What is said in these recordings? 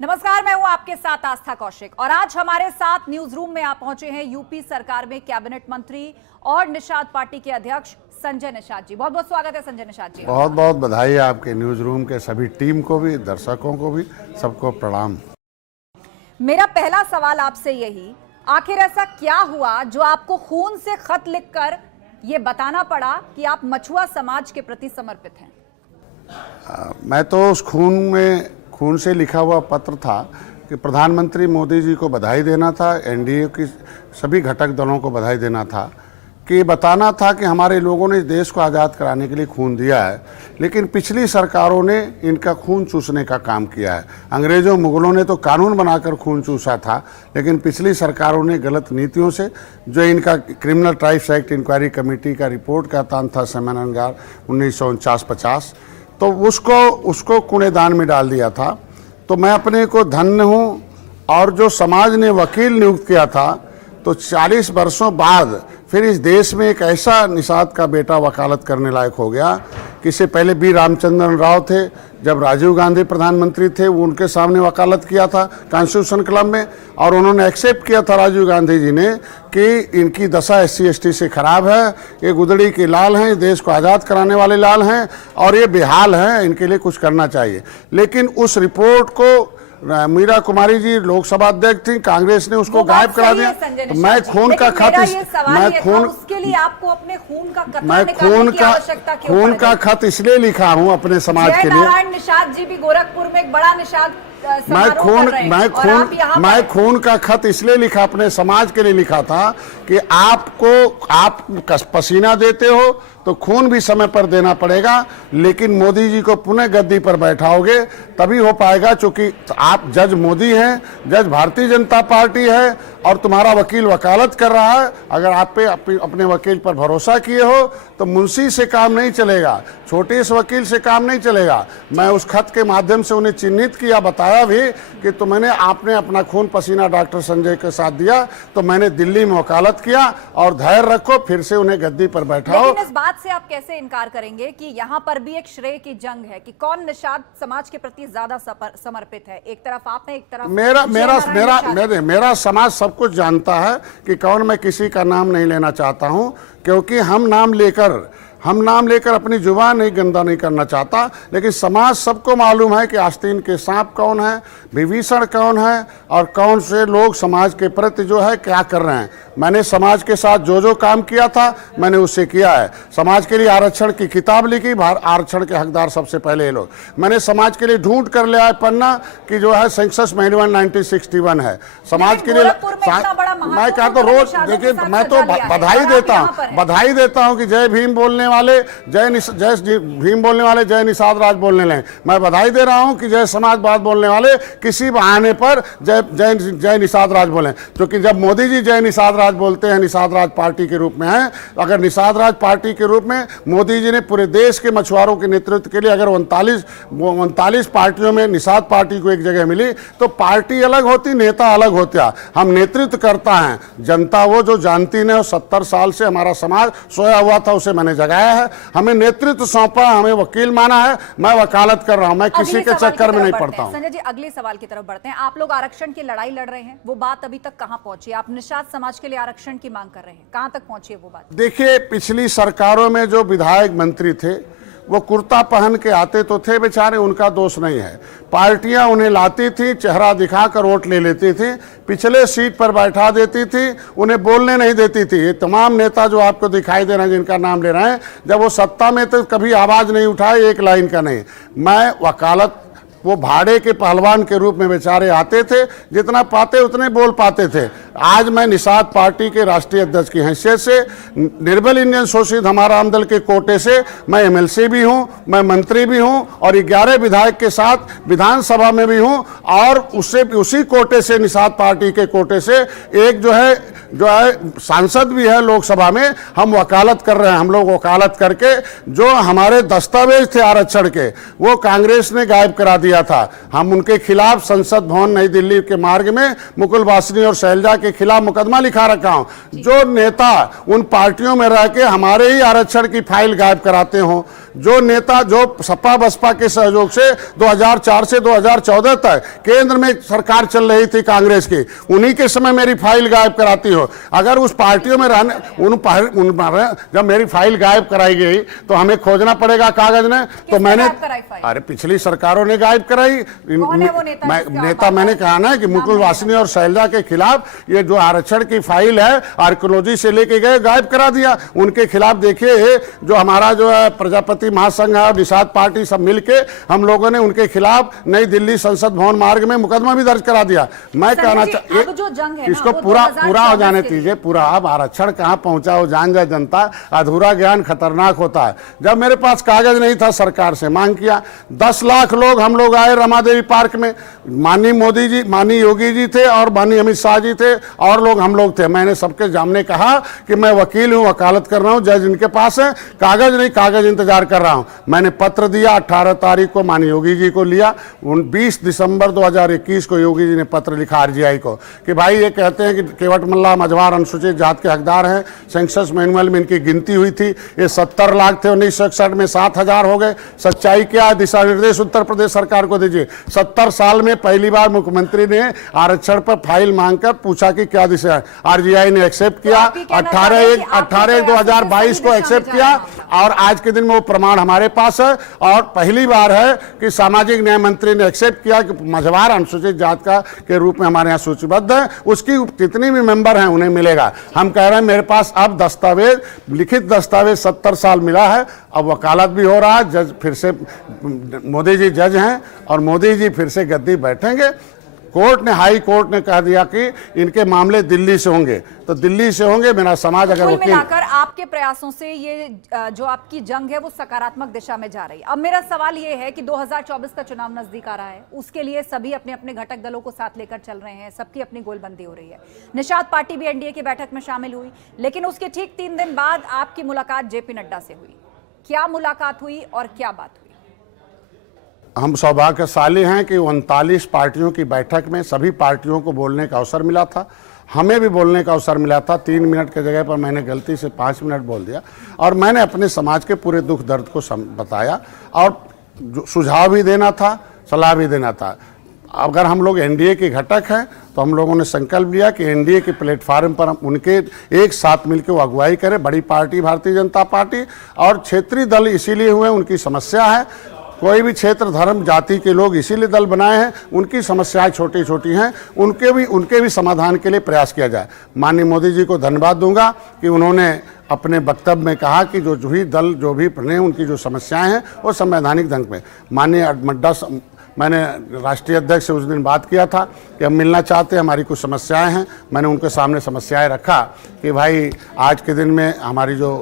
नमस्कार, मैं हूं आपके साथ आस्था कौशिक और आज हमारे साथ न्यूज रूम में आप पहुंचे हैं यूपी सरकार में कैबिनेट मंत्री और निषाद पार्टी के अध्यक्ष संजय निषाद जी। बहुत बहुत स्वागत है संजय निषाद जी। बहुत बहुत बधाई आपके न्यूज रूम के सभी टीम को भी, दर्शकों को भी, सबको प्रणाम। मेरा पहला सवाल आपसे यही, आखिर ऐसा क्या हुआ जो आपको खून से खत लिखकर ये बताना पड़ा कि आप मछुआ समाज के प्रति समर्पित हैं? मैं तो उस खून से लिखा हुआ पत्र था कि प्रधानमंत्री मोदी जी को बधाई देना था, एनडीए की सभी घटक दलों को बधाई देना था, कि बताना था कि हमारे लोगों ने देश को आज़ाद कराने के लिए खून दिया है, लेकिन पिछली सरकारों ने इनका खून चूसने का काम किया है। अंग्रेज़ों मुगलों ने तो कानून बनाकर खून चूसा था, लेकिन पिछली सरकारों ने गलत नीतियों से, जो इनका criminal tribes act inquiry committee का रिपोर्ट का तान था समयानुसार 1949-50, तो उसको कूड़ेदान में डाल दिया था। तो मैं अपने को धन्य हूँ, और जो समाज ने वकील नियुक्त किया था, तो 40 वर्षों बाद फिर इस देश में एक ऐसा निषाद का बेटा वकालत करने लायक हो गया कि इससे पहले बी रामचंद्रन राव थे, जब राजीव गांधी प्रधानमंत्री थे, वो उनके सामने वकालत किया था कॉन्स्टिट्यूशन क्लब में, और उन्होंने एक्सेप्ट किया था राजीव गांधी जी ने कि इनकी दशा SC/ST से खराब है, ये गुदड़ी के लाल हैं, देश को आज़ाद कराने वाले लाल हैं, और ये बेहाल हैं, इनके लिए कुछ करना चाहिए। लेकिन उस रिपोर्ट को मीरा कुमारी जी लोकसभा अध्यक्ष थी, कांग्रेस ने उसको गायब करा दिया। तो मैं खून का खत उसके लिए आपको अपने खून का खत इसलिए लिखा हूँ अपने समाज के लिए। नारायण निषाद जी भी गोरखपुर में एक बड़ा निषाद मैं खून का खत इसलिए लिखा, अपने समाज के लिए लिखा था कि आप पसीना देते हो तो खून भी समय पर देना पड़ेगा, लेकिन मोदी जी को पुनः गद्दी पर बैठाओगे तभी हो पाएगा, क्योंकि आप जज मोदी हैं, जज भारतीय जनता पार्टी है, और तुम्हारा वकील वकालत कर रहा है। अगर आप पे अपने वकील पर भरोसा किए हो तो मुंशी से काम नहीं चलेगा, छोटे से वकील से काम नहीं चलेगा। मैं उस खत के माध्यम से उन्हें चिन्हित किया, बताया भी कि आपने अपना खून पसीना डॉक्टर संजय के साथ दिया, तो मैंने दिल्ली में वकालत किया, और धैर्य रखो, फिर से उन्हें गद्दी पर बैठाओ। लेकिन इस बात से आप कैसे इनकार करेंगे कि यहाँ पर भी एक श्रेय की जंग है कि कौन निषाद समाज के प्रति ज्यादा समर्पित है? एक तरफ आप हैं, एक तरफ मेरा समाज सब कुछ जानता है कि कौन। मैं किसी का नाम नहीं लेना चाहता हूं, क्योंकि हम नाम लेकर अपनी जुबान नहीं गंदा नहीं करना चाहता, लेकिन समाज सबको मालूम है कि आस्तीन के सांप कौन है, विभीषण कौन है, और कौन से लोग समाज के प्रति जो है क्या कर रहे हैं। मैंने समाज के साथ जो काम किया था मैंने उससे किया है। समाज के लिए आरक्षण की किताब लिखी, आरक्षण के हकदार सबसे पहले ये लोग। मैंने समाज के लिए ढूंढ कर ले आया पन्ना कि जो है सेंसस मैनुअल 1961 है समाज के लिए। मैं कहता तो रोज देखिए, मैं तो बधाई देता हूँ कि जय भीम बोलने वाले जय निषाद राज बोलने लगे। मैं बधाई दे रहा हूं कि जय समाजवाद बोलने वाले किसी बहाने पर जय निषाद राज बोले, क्योंकि जब मोदी जी जय निषाद राज बोलते हैं, निषाद राज पार्टी के रूप में है, अगर निषाद राज पार्टी के रूप में मोदी जी ने पूरे देश के मछुआरों के नेतृत्व के लिए अगर 39 पार्टियों में निषाद पार्टी को एक जगह मिली, तो पार्टी अलग होती, नेता अलग होता। हम नेतृत्व करता है, जनता वो जो जानती नहीं। 70 साल से हमारा समाज सोया हुआ था, उसे मैंने जगाया है, हमें नेतृत्व सौंपा, हमें वकील माना है, मैं वकालत कर रहा हूं, मैं किसी के चक्कर में नहीं पड़ता हूं। संजय जी, अगले सवाल की तरफ बढ़ते हैं। आप लोग आरक्षण की लड़ाई लड़ रहे हैं, वो बात अभी तक कहां पहुंची? आप निषाद समाज के लिए आरक्षण की मांग कर रहे हैं, कहां तक पहुंची है वो बात? देखिए, पिछली सरकारों में जो विधायक मंत्री थे वो कुर्ता पहन के आते तो थे बेचारे, उनका दोष नहीं है। पार्टियां उन्हें लाती थी, चेहरा दिखाकर वोट ले लेती थी, पिछले सीट पर बैठा देती थी, उन्हें बोलने नहीं देती थी। ये तमाम नेता जो आपको दिखाई दे रहे हैं, जिनका नाम ले रहे हैं, जब वो सत्ता में तो कभी आवाज नहीं उठाए, एक लाइन का नहीं। मैं वकालत, वो भाड़े के पहलवान के रूप में बेचारे आते थे, जितना पाते उतने बोल पाते थे। आज मैं निषाद पार्टी के राष्ट्रीय अध्यक्ष की हैसियत से, निर्बल इंडियन शोषित हमारा आमदल के कोटे से मैं MLC भी हूं, मैं मंत्री भी हूं, और 11 विधायक के साथ विधानसभा में भी हूं, और उसी कोटे से, निषाद पार्टी के कोटे से एक जो है सांसद भी है लोकसभा में। हम वकालत कर रहे हैं। हम लोग वकालत करके जो हमारे दस्तावेज थे आरक्षण के, वो कांग्रेस ने गायब करा दिया था। हम उनके खिलाफ संसद भवन नई दिल्ली के मार्ग में मुकुल वासनी और शैलजा के खिलाफ मुकदमा लिखा रखा हूं। जो नेता उन पार्टियों में रह के हमारे ही आरक्षण की फाइल गायब कराते हो, जो नेता जो सपा बसपा के सहयोग से 2004 से 2014 तक केंद्र में सरकार चल रही थी कांग्रेस की, उन्हीं के समय मेरी फाइल गायब कराती हो। अगर उस पार्टियों में रहने जब मेरी फाइल गायब कराई गई तो हमें खोजना पड़ेगा कागज ने, तो मैंने, अरे पिछली सरकारों ने गायब कराई। नेता मैंने कहा ना कि मुकुल वासनी और शैलजा के खिलाफ ये जो आरक्षण की फाइल है आर्कियोलॉजी से लेके गए गायब करा दिया। उनके खिलाफ देखिए जो हमारा जो है प्रजापति महासंघ है और निषाद पार्टी सब मिलके हम लोगों ने उनके खिलाफ नई दिल्ली संसद भवन मार्ग में मुकदमा भी दर्ज करा दिया। मैं कहना इसको पूरा हो जाने दीजिए। पूरा अब आरक्षण कहां पहुंचा हो जान जाए जनता। अधूरा ज्ञान खतरनाक होता है। जब मेरे पास कागज नहीं था सरकार से मांग किया, 10 लाख लोग हम लोग आए रमादेवी पार्क में। माननीय मोदी जी, माननीय योगी जी थे और माननीय अमित शाह जी थे और लोग हम लोग थे। मैंने सबके सामने कहा कि मैं वकील हूं, वकालत कर रहा हूं, जज इनके पास है, कागज नहीं, कागज इंतजार कर रहा हूं। मैंने पत्र दिया 18 तारीख को माननीय योगी जी को लिया। 20 दिसंबर 2021 को योगी जी ने पत्र लिखा आरजीआई को कि भाई ये कहते हैं कि केवट मल्ला मझवार अनुसूचित जात के हकदार हैं। सेंसस मैनुअल में इनकी गिनती हुई थी, ये 70 लाख थे, 1961 में 7,000 हो गए। सच्चाई क्या है? दिशा निर्देश उत्तर प्रदेश सरकार को दीजिए। 70 साल में पहली बार मुख्यमंत्री ने आरक्षण पर फाइल मांगकर पूछा कि क्या दिशा है। आरजीआई ने एक्सेप्ट किया, 18/2022 को एक्सेप्ट किया और आज के दिन में वो प्रमाण हमारे पास है। और पहली बार है कि सामाजिक न्याय मंत्री ने एक्सेप्ट किया कि मझवार अनुसूचित जात का के रूप में हमारे यहाँ सूचीबद्ध है। उसकी जितनी भी मेंबर हैं उन्हें मिलेगा। हम कह रहे हैं मेरे पास अब दस्तावेज, लिखित दस्तावेज 70 साल मिला है। अब वकालत भी हो रहा है। जज फिर से, मोदी जी जज हैं और मोदी जी फिर से गद्दी बैठेंगे। कोर्ट ने, हाई कोर्ट ने कह दिया कि इनके मामले दिल्ली से होंगे, तो दिल्ली से होंगे। मेरा समाज अगर कुल मिलाकर आपके प्रयासों से ये जो आपकी जंग है वो सकारात्मक दिशा में जा रही है। अब मेरा सवाल ये है कि 2024 का चुनाव नजदीक आ रहा है, उसके लिए सभी अपने अपने घटक दलों को साथ लेकर चल रहे हैं, सबकी अपनी गोलबंदी हो रही है। निषाद पार्टी भी एनडीए की बैठक में शामिल हुई, लेकिन उसके ठीक 3 दिन बाद आपकी मुलाकात जेपी नड्डा से हुई। क्या मुलाकात हुई और क्या बात हुई? हम सौभाग्यशाली हैं कि 39 पार्टियों की बैठक में सभी पार्टियों को बोलने का अवसर मिला था। हमें भी बोलने का अवसर मिला था। 3 मिनट की जगह पर मैंने गलती से 5 मिनट बोल दिया और मैंने अपने समाज के पूरे दुख दर्द को बताया और सुझाव भी देना था, सलाह भी देना था। अगर हम लोग एनडीए के घटक हैं तो हम लोगों ने संकल्प लिया कि एनडीए के प्लेटफार्म पर हम उनके एक साथ मिलकर वो अगुवाई करें। बड़ी पार्टी भारतीय जनता पार्टी और क्षेत्रीय दल इसीलिए हुए, उनकी समस्या है। कोई भी क्षेत्र, धर्म, जाति के लोग इसीलिए दल बनाए हैं, उनकी समस्याएं छोटी छोटी हैं, उनके भी समाधान के लिए प्रयास किया जाए। माननीय मोदी जी को धन्यवाद दूंगा कि उन्होंने अपने वक्तव्य में कहा कि जो भी दल जो भी बने उनकी जो समस्याएं हैं वो संवैधानिक ढंग में। माननीय नड्डा, मैंने राष्ट्रीय अध्यक्ष से उस दिन बात किया था कि हम मिलना चाहते हैं, हमारी कुछ समस्याएं हैं। मैंने उनके सामने समस्याएं रखा कि भाई आज के दिन में हमारी जो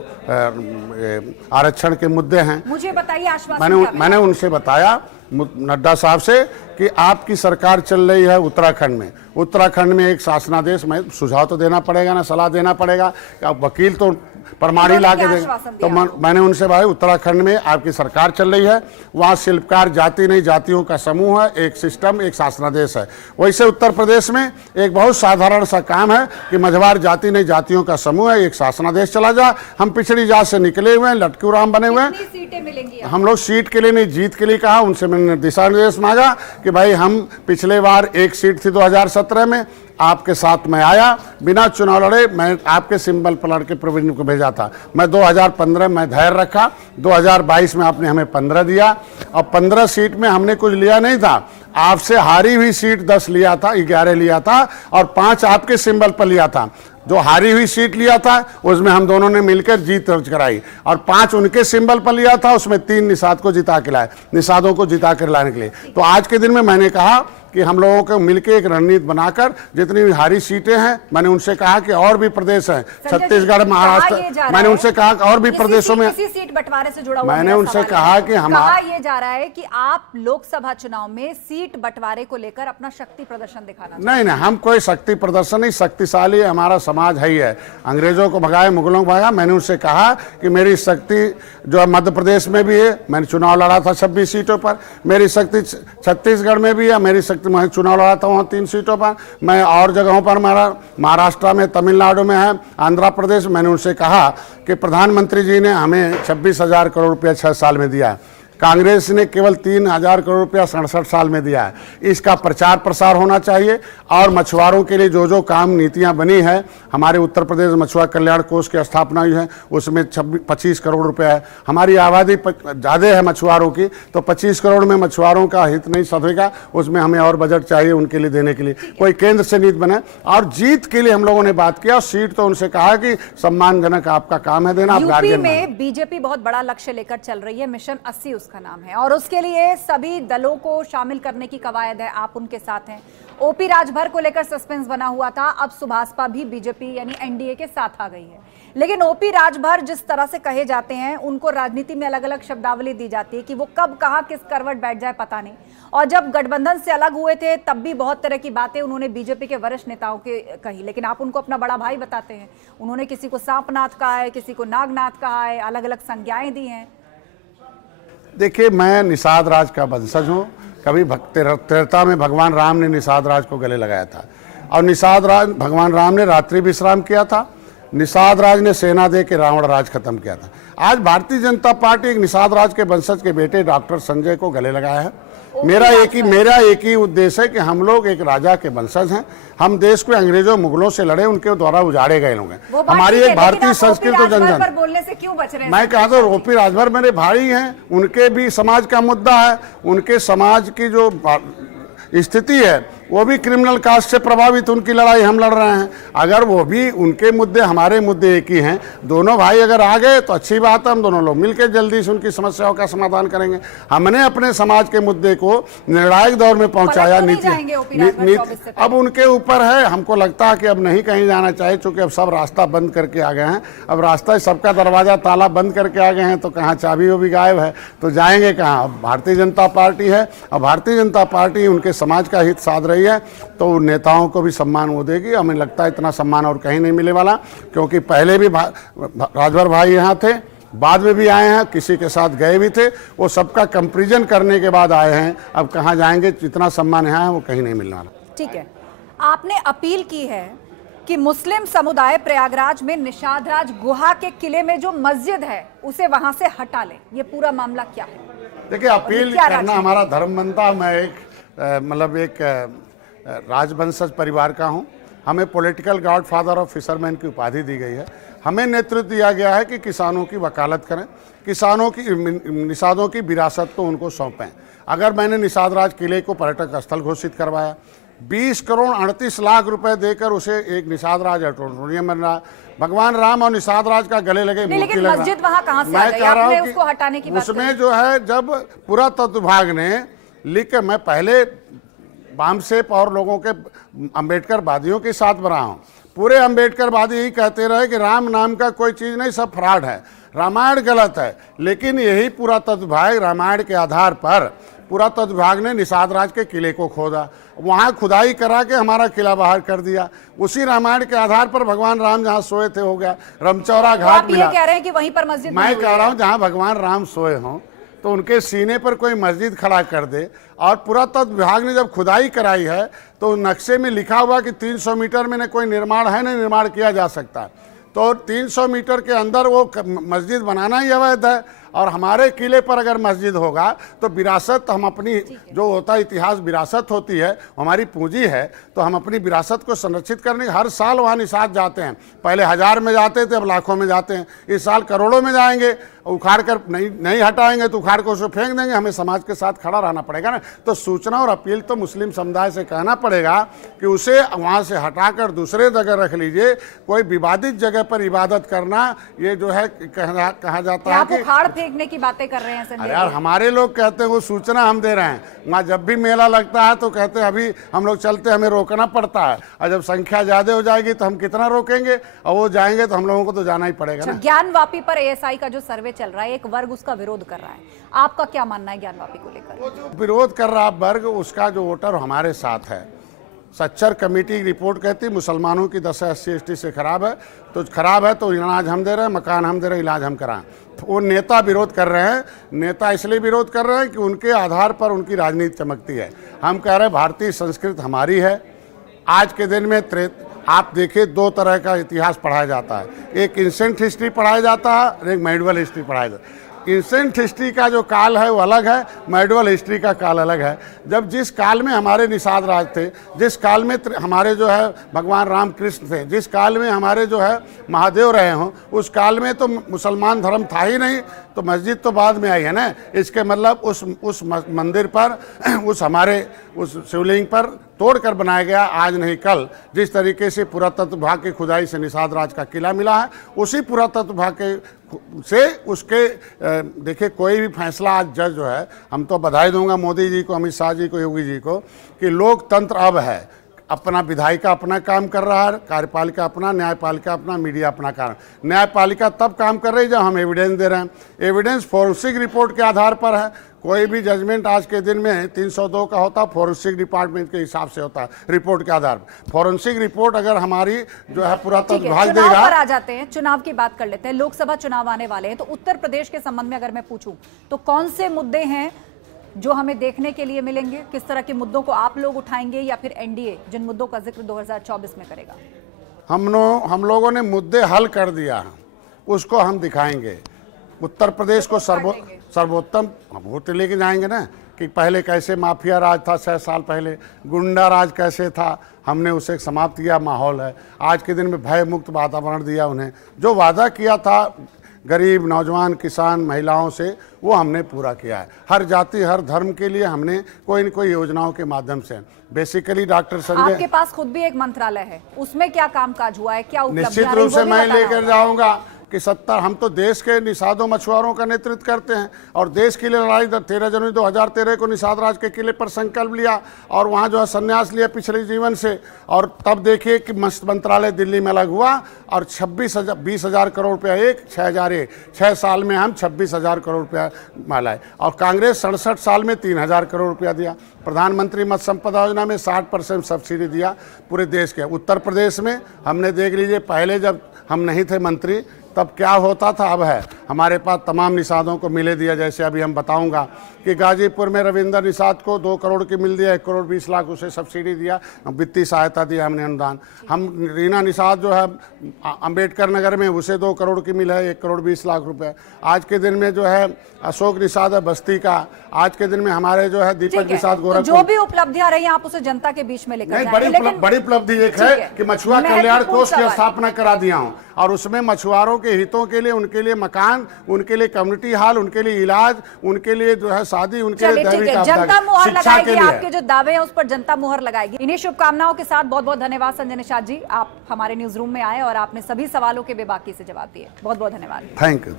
आरक्षण के मुद्दे हैं, मुझे बताइए आश्वासन। मैंने उनसे बताया नड्डा साहब से कि आपकी सरकार चल रही है उत्तराखंड में। उत्तराखंड में एक शासनादेश, मैं सुझाव तो देना पड़ेगा ना, सलाह देना पड़ेगा। आप वकील तो प्रमाणी ला के देंगे। तो मैंने उनसे भाई उत्तराखंड में आपकी सरकार चल रही है, वहाँ शिल्पकार जाति नहीं जातियों का समूह है, एक सिस्टम, एक शासनादेश है। वैसे उत्तर प्रदेश में एक बहुत साधारण सा काम है कि मझवार जाति नहीं जातियों का समूह है, एक शासनादेश चला जा। हम पिछड़ी जात से निकले हुए हैं, लटकू राम बने हुए हैं। सीटें मिलेंगी? हम लोग सीट के लिए नहीं, जीत के लिए कहा। उनसे मैंने दिशा निर्देश मांगा कि भाई हम पिछले बार 1 सीट थी 2017 में, आपके साथ मैं आया, बिना चुनाव लड़े मैं आपके सिंबल पर लड़के प्रवीण को भेजा था। मैं 2015 में धैर्य रखा, 2022 में आपने हमें 15 दिया और 15 सीट में हमने कुछ लिया नहीं था। आपसे हारी हुई सीट 10 लिया था, 11 लिया था और 5 आपके सिंबल पर लिया था। जो हारी हुई सीट लिया था उसमें हम दोनों ने मिलकर जीत दर्ज कराई और 5 उनके सिंबल पर लिया था, उसमें 3 निषाद को जिता के लाए, निषादों को जिता कर लाने के लिए। तो आज के दिन में मैंने कहा कि हम लोगों को मिलकर एक रणनीति बनाकर जितनी भी हारी सीटें हैं, मैंने उनसे कहा कि और भी प्रदेश हैं, छत्तीसगढ़, महाराष्ट्र, मैंने उनसे कहा कि और भी प्रदेशों में सीट बंटवारे से जुड़ा हुआ मैंने उनसे कहा कि कहा ये जा रहा है कि आप लोकसभा चुनाव में सीट बंटवारे को लेकर अपना शक्ति प्रदर्शन दिखाना। नहीं, हम कोई शक्ति प्रदर्शन नहीं, शक्तिशाली हमारा समाज है ही है। अंग्रेजों को भगाए, मुगलों को भगाया। मैंने उनसे कहा कि मेरी शक्ति जो है मध्य प्रदेश में भी है, मैंने चुनाव लड़ा था 26 सीटों पर, मेरी शक्ति छत्तीसगढ़ में भी है, मेरी शक्ति वक्त मैं चुनाव लड़ा था वहाँ 3 सीटों पर, मैं और जगहों पर महाराष्ट्र में, तमिलनाडु में है, आंध्र प्रदेश, मैंने उनसे कहा कि प्रधानमंत्री जी ने हमें 26,000 करोड़ रुपया 6 साल में दिया है, कांग्रेस ने केवल 3,000 करोड़ रुपया 67 साल में दिया है। इसका प्रचार प्रसार होना चाहिए और मछुआरों के लिए जो जो काम नीतियां बनी है, हमारे उत्तर प्रदेश मछुआ कल्याण कोष की स्थापना हुई है, उसमें 25 करोड़ रुपया है। हमारी आबादी ज़्यादा है मछुआरों की, तो 25 करोड़ में मछुआरों का हित नहीं सधेगा, उसमें हमें और बजट चाहिए उनके लिए देने के लिए, कोई केंद्र से नीति बने। और जीत के लिए हम लोगों ने बात किया, सीट तो उनसे कहा कि सम्मानजनक आपका काम है देना, आप यूपी गार्जियन में बीजेपी बहुत बड़ा लक्ष्य लेकर चल रही है, मिशन 80 उसका नाम है, और उसके लिए सभी दलों को शामिल करने की कवायद है, आप उनके साथ हैं। ओपी राजभर को लेकर सस्पेंस बना हुआ था, अब सुभाषपा भी बीजेपी यानी एनडीए के साथ आ गई है। लेकिन ओपी राजभर जिस तरह से कहे जाते हैं, उनको राजनीति में अलग अलग शब्दावली दी जाती है कि वो कब कहां किस करवट बैठ जाए पता नहीं। और जब गठबंधन से अलग हुए थे तब भी बहुत तरह की बातें उन्होंने बीजेपी के वरिष्ठ नेताओं के कही, लेकिन आप उनको अपना बड़ा भाई बताते हैं। उन्होंने किसी को सांपनाथ कहा है, किसी को नागनाथ कहा है, अलग अलग संज्ञाएं दी हैं। देखिए, मैं निषाद राज का वंशज हूँ। कभी त्रेता में भगवान राम ने निषाद राज को गले लगाया था, और निषाद राज भगवान राम ने रात्रि विश्राम किया था, निषाद राज ने सेना दे के रावण राज खत्म किया था। आज भारतीय जनता पार्टी एक निषाद राज के वंशज के बेटे डॉक्टर संजय को गले लगाया है। मेरा एक ही उद्देश्य है कि हम लोग एक राजा के वंशज हैं, हम देश को अंग्रेजों मुगलों से लड़े, उनके द्वारा उजाड़े गए लोग हैं। हमारी एक भारतीय संस्कृति तो जन जन बोलने से क्यों बच रहे हैं? मैं कहा तो ओपी राजभर मेरे भाई हैं, उनके भी समाज का मुद्दा है, उनके समाज की जो स्थिति है वो भी क्रिमिनल कास्ट से प्रभावित, उनकी लड़ाई हम लड़ रहे हैं। अगर वो भी, उनके मुद्दे हमारे मुद्दे एक ही हैं, दोनों भाई अगर आ गए तो अच्छी बात है, हम दोनों लोग मिलकर जल्दी से उनकी समस्याओं का समाधान करेंगे। हमने अपने समाज के मुद्दे को निर्णायक दौर में पहुंचाया। नीति अब उनके ऊपर है, हमको लगता है कि अब नहीं कहीं जाना चाहिए, चूंकि अब सब रास्ता बंद करके आ गए हैं। अब रास्ता सबका दरवाजा ताला बंद करके आ गए हैं, तो कहाँ चाबी वो भी गायब है, तो जाएंगे कहाँ? अब भारतीय जनता पार्टी है, अब भारतीय जनता पार्टी उनके समाज का हित साध रही है, तो नेताओं को भी सम्मान वो देगी। हमें लगता है इतना सम्मान और कहीं नहीं मिले वाला, क्योंकि पहले भी राजभर भाई यहाँ थे, बाद में भी आए हैं, किसी के साथ गए भी थे, वो सबका कंपैरिजन करने के बाद आए हैं। अब कहाँ जाएंगे? जितना सम्मान यहाँ है वो कहीं नहीं मिलने वाला। ठीक है, आपने अपील की है कि मुस्लिम समुदाय प्रयागराज में निषाद राज गुहा के किले में जो मस्जिद है उसे वहां से हटा ले, ये पूरा मामला क्या है? देखिए, अपील करना हमारा धर्म बनता। मैं एक राजवंशज परिवार का हूं। हमें पॉलिटिकल गॉडफादर ऑफ फिशरमैन की उपाधि दी गई है। हमें नेतृत्व दिया गया है कि किसानों की वकालत करें, किसानों की निषादों की विरासत को उनको सौंपें। अगर मैंने निषाद राज किले को पर्यटक स्थल घोषित करवाया, 20 करोड़ 38 लाख रुपए देकर उसे एक निषाद राज ऑडिटोरियम बन रहा, भगवान राम और निषाद राज का गले लगे मूर्ति लग मस्जिद वहां कहां से आ गई? आपने उसको हटाने की बात करी। उसमें जो है, जब पुरातत्व विभाग ने लिख के, मैं पहले बामसेप और लोगों के अंबेडकर वादियों के साथ बना हूँ, पूरे अंबेडकर वादी यही कहते रहे कि राम नाम का कोई चीज़ नहीं, सब फ्रॉड है, रामायण गलत है। लेकिन यही पुरातत्व विभाग रामायण के आधार पर पुरातत्व विभाग ने निषाद राज के किले को खोदा, वहाँ खुदाई करा के हमारा किला बाहर कर दिया। उसी रामायण के आधार पर भगवान राम जहाँ सोए थे हो गया, रमचौरा घाट मिला। आप ये कह रहे हैं कि वहीं पर मस्जिद? मैं कह रहा हूँ जहाँ भगवान राम सोए हों तो उनके सीने पर कोई मस्जिद खड़ा कर दे। और पुरातत्व विभाग ने जब खुदाई कराई है तो नक्शे में लिखा हुआ कि 300 मीटर में न कोई निर्माण है, न निर्माण किया जा सकता, तो 300 मीटर के अंदर वो मस्जिद बनाना ही अवैध है। और हमारे किले पर अगर मस्जिद होगा तो विरासत, हम अपनी जो होता है इतिहास, विरासत होती है, हमारी पूंजी है, तो हम अपनी विरासत को संरक्षित करने हर साल वहाँ निषाद जाते हैं। पहले 1000 में जाते थे, अब लाखों में जाते हैं, इस साल करोड़ों में जाएंगे। उखाड़ कर नहीं हटाएंगे तो उखाड़ कर उसको फेंक देंगे। हमें समाज के साथ खड़ा रहना पड़ेगा ना। तो सूचना और अपील तो मुस्लिम समुदाय से कहना पड़ेगा कि उसे वहाँ से हटाकर दूसरे जगह रख लीजिए। कोई विवादित जगह पर इबादत करना, ये जो है कहा जाता है कि उखाड़ फेंकने की बातें कर रहे हैं संजय। यार, हमारे लोग कहते हैं, वो सूचना हम दे रहे हैं। वहाँ जब भी मेला लगता है तो कहते हैं अभी हम लोग चलते, हमें रोकना पड़ता है, और जब संख्या ज्यादा हो जाएगी तो हम कितना रोकेंगे, और वो जाएंगे तो हम लोगों को तो जाना ही पड़ेगा ना। ज्ञानवापी पर एएसआई का जो सर्वे चल रहा है, एक वर्ग उसका विरोध कर रहा है, आपका क्या मानना है ज्ञानवापी को लेकर? वो जो विरोध कर रहा वर्ग, उसका जो वोटर हमारे साथ है, सच्चर कमेटी की रिपोर्ट कहती मुसलमानों की दशा SC ST से खराब है तो इलाज हम दे रहे हैं, मकान हम दे रहे हैं, इलाज हम कराएं। वो नेता विरोध कर रहे हैं। नेता इसलिए विरोध कर रहे हैं कि उनके आधार पर उनकी राजनीति चमकती है। हम कह रहे हैं भारतीय संस्कृति हमारी है। आज के दिन में आप देखिए 2 तरह का इतिहास पढ़ाया जाता है, एक एंशिएंट हिस्ट्री पढ़ाया जाता है और एक मेडिवल हिस्ट्री पढ़ाया जाता है। एंशिएंट हिस्ट्री का जो काल है वो अलग है, मेडिवल हिस्ट्री का काल अलग है। जब जिस काल में हमारे निषाद राज थे, जिस काल में हमारे जो है भगवान राम कृष्ण थे, जिस काल में हमारे जो है महादेव रहे हों, उस काल में तो मुसलमान धर्म था ही नहीं, तो मस्जिद तो बाद में आई है ना। इसके मतलब उस मंदिर पर उस शिवलिंग पर तोड़कर बनाया गया, आज नहीं कल। जिस तरीके से पुरातत्व विभाग की खुदाई से निषाद राज का किला मिला है, उसी पुरातत्व विभाग से उसके देखिए कोई भी फैसला आज जज जो है, हम तो बधाई दूंगा मोदी जी को, अमित शाह जी को, योगी जी को कि लोकतंत्र अब है। अपना विधायिका अपना काम कर रहा है, कार्यपालिका अपना, न्यायपालिका अपना, मीडिया अपना काम। न्यायपालिका तब काम कर रही है जब हम एविडेंस दे रहे हैं। एविडेंस फोरेंसिक रिपोर्ट के आधार पर है। कोई भी जजमेंट आज के दिन में 302 का होता है, फोरेंसिक डिपार्टमेंट के हिसाब से होता है, रिपोर्ट के आधार पर। फोरेंसिक रिपोर्ट अगर हमारी जो है पुरातत्व विभाग देगा। चुनाव पर आ जाते हैं, चुनाव की बात कर लेते हैं। लोकसभा चुनाव आने वाले हैं, तो उत्तर प्रदेश के संबंध में अगर मैं पूछूं तो कौन से मुद्दे हैं जो हमें देखने के लिए मिलेंगे? किस तरह के मुद्दों को आप लोग उठाएंगे या फिर एनडीए जिन मुद्दों का जिक्र 2024 में करेगा? हम लोगों ने मुद्दे हल कर दिया, उसको हम दिखाएंगे। उत्तर प्रदेश को सर्वोत्तम वोट लेके जाएंगे ना, कि पहले कैसे माफिया राज था 6 साल पहले, गुंडा राज कैसे था, हमने उसे समाप्त किया। माहौल है आज के दिन में भय मुक्त वातावरण दिया उन्हें। जो वादा किया था गरीब, नौजवान, किसान, महिलाओं से, वो हमने पूरा किया है। हर जाति हर धर्म के लिए हमने कोई न कोई योजनाओं के माध्यम से, बेसिकली डॉक्टर संजय, आपके पास खुद भी एक मंत्रालय है, उसमें क्या कामकाज हुआ है, क्या उपलब्धियां निश्चित रूप से मैं लेकर जाऊंगा कि 70 हम तो देश के निषादों मछुआरों का नेतृत्व करते हैं और देश के लिए लड़ाई 13 जनवरी 2013 को निषाद राज के किले पर संकल्प लिया और वहाँ जो है संन्यास लिया पिछले जीवन से। और तब देखिए कि मस्त मंत्रालय दिल्ली में अलग हुआ और 20,000 करोड़ रुपया 6 साल में हम 26,000 करोड़ रुपया मालाए। और कांग्रेस 67 साल में 3,000 करोड़ रुपया दिया। प्रधानमंत्री मत्स्य संपदा योजना में 60% सब्सिडी दिया पूरे देश के। उत्तर प्रदेश में हमने देख लीजिए, पहले जब हम नहीं थे मंत्री तब क्या होता था, अब है हमारे पास तमाम निषादों को मिले दिया। जैसे अभी हम बताऊंगा कि गाजीपुर में रविंद्र निषाद को 2 करोड़ की मिल दिया, 1 करोड़ 20 लाख उसे सब्सिडी दिया, वित्तीय सहायता दिया हमने, अनुदान। हम रीना निषाद जो है अंबेडकर नगर में, उसे 2 करोड़ की मिल है, 1 करोड़ 20 लाख रुपए। आज के दिन में जो है अशोक निषाद है बस्ती का, आज के दिन में हमारे जो है दीपक निषाद गोरखपुर। जो भी उपलब्धियां रही आप उसे जनता के बीच में लेकर जाएं। बड़ी उपलब्धि एक है कि मछुआ कल्याण कोष की स्थापना करा दिया हूँ और उसमें मछुआरों के हितों के लिए, उनके लिए मकान, उनके लिए कम्युनिटी हॉल, उनके लिए इलाज, उनके लिए जो है शादी, उनके लिए जनता मुहर लगाएगी। आपके जो दावे हैं उस पर जनता मुहर लगाएगी। इन्हीं शुभकामनाओं के साथ बहुत बहुत धन्यवाद संजय निषाद जी, आप हमारे न्यूज रूम में आए और आपने सभी सवालों के बेबाकी से जवाब दिए। बहुत बहुत धन्यवाद। Thank you.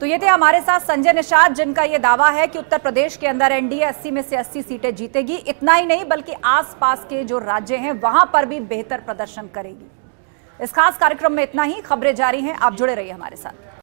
तो ये थे हमारे साथ संजय निषाद, जिनका ये दावा है कि उत्तर प्रदेश के अंदर एनडीए 80 में से 80 सीटें जीतेगी। इतना ही नहीं बल्कि आसपास के जो राज्य हैं वहां पर भी बेहतर प्रदर्शन करेगी। इस खास कार्यक्रम में इतना ही। खबरें जारी हैं, आप जुड़े रहिए हमारे साथ।